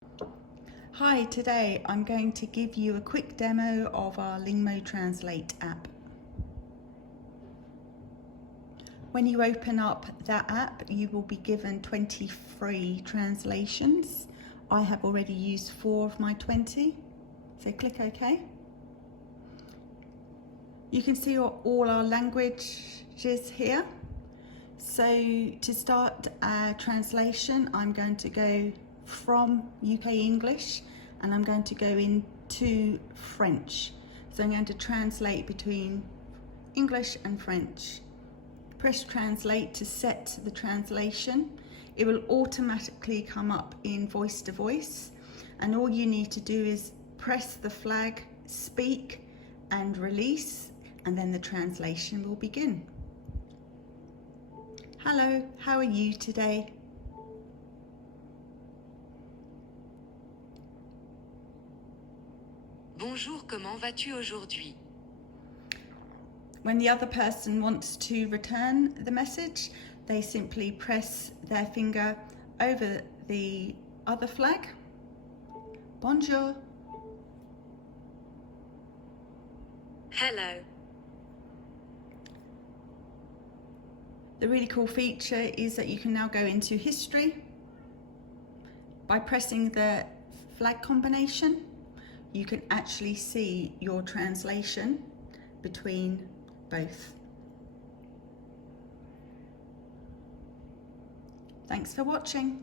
Hi, today I'm going to give you a quick demo of our Lingmo Translate app. When you open up that app, you will be given 20 free translations. I have already used 4 of my 20, so click OK. You can see all our languages here. So to start a translation, I'm going to go from UK English and I'm going to go into French. So I'm going to translate between English and French. Press translate to set the translation. It will automatically come up in voice to voice, and all you need to do is press the flag, speak and release, and then the translation will begin. Hello, how are you today? Bonjour, comment vas-tu aujourd'hui? When the other person wants to return the message, they simply press their finger over the other flag. Bonjour. Hello. The really cool feature is that you can now go into history. By pressing the flag combination, you can actually see your translation between both. Thanks for watching.